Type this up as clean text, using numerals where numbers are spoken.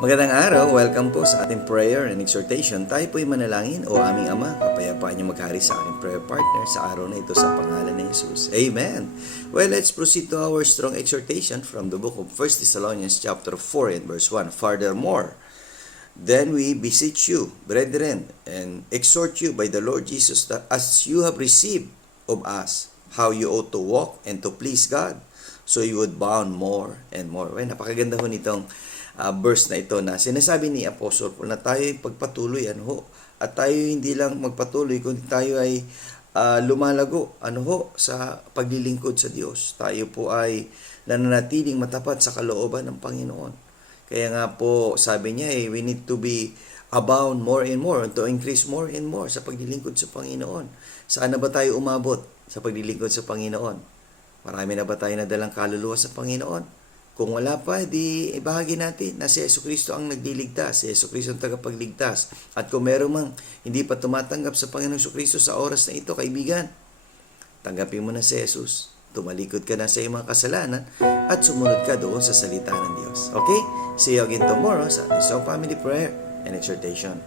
Magandang araw, welcome po sa ating prayer and exhortation. Tayo po'y manalangin. O aming Ama, kapayapaan niyo maghari sa aking prayer partner sa araw na ito sa pangalan ni Jesus. Amen. Well, let's proceed to our strong exhortation from the book of 1 Thessalonians chapter 4 and verse 1. Furthermore, then we beseech you, brethren, and exhort you by the Lord Jesus that as you have received of us, how you ought to walk and to please God, so you would bound more and more. Well, napakaganda ho nitong verse na ito na sinasabi ni Apostle Paul na tayo ay pagpatuloy at tayo hindi lang magpatuloy kundi tayo ay lumalago sa paglilingkod sa Diyos. Tayo po ay nananatiling matapat sa kalooban ng Panginoon. Kaya nga po sabi niya we need to be abound more and more, to increase more and more sa paglilingkod sa Panginoon. Saan na ba tayo umabot sa paglilingkod sa Panginoon? Marami na ba tayo nadalang kaluluwa sa Panginoon? Kung wala pa, di ibahagi natin na si Jesucristo ang nagliligtas, si Jesucristo ang tagapagligtas. At kung meron mang hindi pa tumatanggap sa Panginoong Jesucristo sa oras na ito, kaibigan, tanggapin mo na si Jesus. Tumalikod ka na sa iyong mga kasalanan at sumunod ka doon sa salita ng Diyos. Okay? See you again tomorrow sa ating Family Prayer and Exhortation.